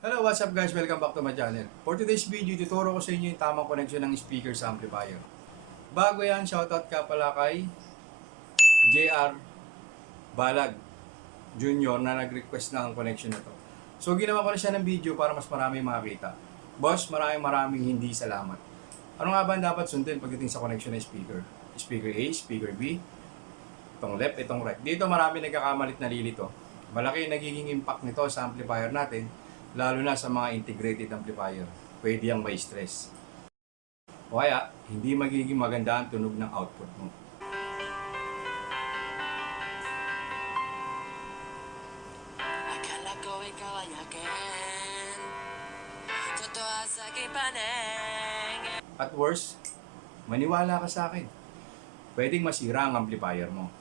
Hello, what's up guys? Welcome back to my channel. For today's video, tuturo ko sa inyo yung tamang connection ng speaker sa amplifier. Bago yan, shoutout ka pala kay JR Balag Junior na nag-request ng connection na to. So ginawa ko na siya ng video para mas marami makakita. Boss, maraming maraming hindi salamat. Ano nga ba ang dapat sundin pagdating sa connection ng speaker? Speaker A, speaker B, itong left, itong right. Dito marami nagkakamalit na lilito. Malaki yung nagiging impact nito sa amplifier natin, lalo na sa mga integrated amplifier. Pwede yung may stress. O kaya, hindi magiging maganda ang tunog ng output mo. At worst, maniwala ka sa akin. Pwedeng masira ang amplifier mo.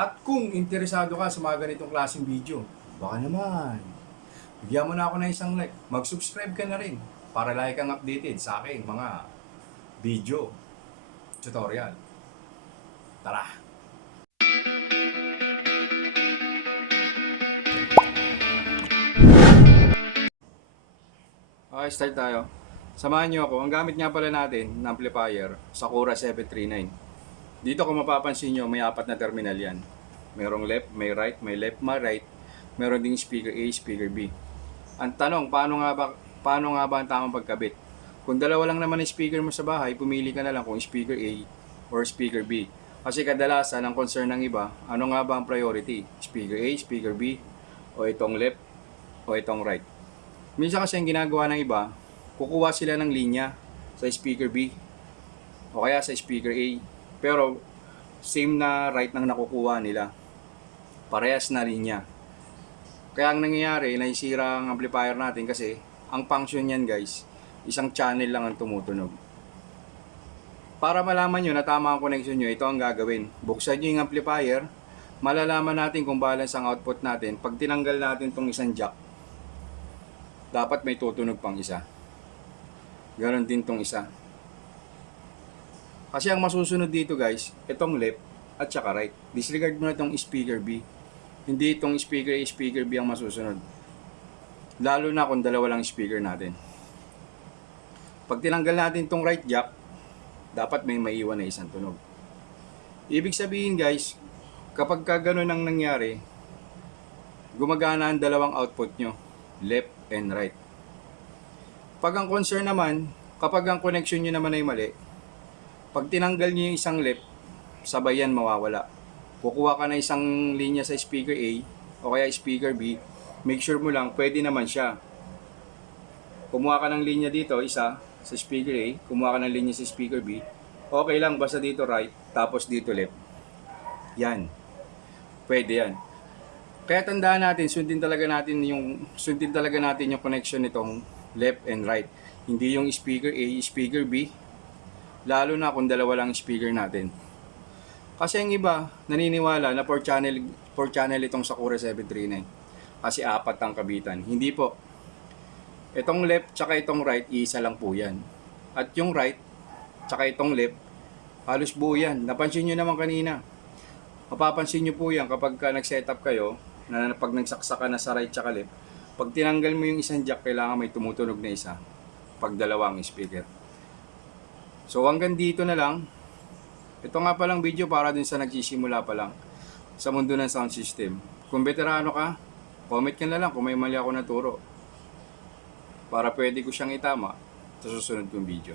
At kung interesado ka sa mga ganitong klaseng video, baka naman, bigyan mo na ako ng isang like. Mag-subscribe ka na rin para lagi kang updated sa aking mga video tutorial. Tara! Okay, start tayo. Samahan nyo ako. Ang gamit nga pala natin ng amplifier, Sakura 739. Dito kung mapapansin nyo, may apat na terminal yan. Merong left, may right, may left, may right. Meron ding speaker A, speaker B. Ang tanong, paano nga ba, paano nga ba ang tamang pagkabit? Kung dalawa lang naman ang speaker mo sa bahay, pumili ka na lang kung speaker A or speaker B. Kasi kadalasan, ang concern ng iba, ano nga ba ang priority? Speaker A, speaker B, o itong left, o itong right. Minsan kasi ang ginagawa ng iba, kukuha sila ng linya sa speaker B o kaya sa speaker A. Pero same na right nang nakukuha nila. Parehas na linya. Kaya ang nangyayari, naisira ang amplifier natin kasi ang function niyan guys, isang channel lang ang tumutunog. Para malaman nyo na tama ang connection nyo, ito ang gagawin. Buksan nyo yung amplifier, malalaman natin kung balance ang output natin. Pag tinanggal natin tong isang jack, dapat may tutunog pang isa. Ganon din tong isa. Kasi ang masusunod dito guys, itong left at saka right. Disregard mo na itong speaker B. Hindi itong speaker A, speaker B ang masusunod. Lalo na kung dalawa lang speaker natin. Pag tinanggal natin itong right jack, dapat may maiwan na isang tunog. Ibig sabihin guys, kapag ka ganun ang nangyari, gumagana ang dalawang output nyo, left and right. Pag ang concern naman, kapag ang connection nyo naman ay mali, pag tinanggal nyo yung isang left, sabay yan mawawala. Kukuha ka na isang linya sa speaker A o kaya speaker B, make sure mo lang pwede naman siya. Kumuha ka ng linya dito, isa sa speaker A, kumuha ka ng linya sa speaker B, okay lang basta dito right, tapos dito left. Yan. Pwede yan. Kaya tandaan natin, sundin talaga natin yung sundin talaga natin yung connection nitong left and right. Hindi yung speaker A, speaker B. Lalo na kung dalawa lang speaker natin. Kasi ang iba, naniniwala na 4 channel 4 channel itong Sakura 739. Kasi apat ang kabitan. Hindi po. Itong left tsaka itong right, isa lang po yan. At yung right tsaka itong left, halos buo yan. Napansin nyo naman kanina. Mapapansin nyo po yan kapag ka nag-setup kayo, na pag nagsaksa ka na sa right tsaka left, pag tinanggal mo yung isang jack, kailangan may tumutunog na isa. Pag dalawang speaker. So hanggang dito na lang. Ito nga palang video para din sa nagsisimula pa lang sa mundo ng sound system. Kung veterano ka, comment ka na lang kung may mali ako naturo. Para pwede ko siyang itama sa susunod kong video.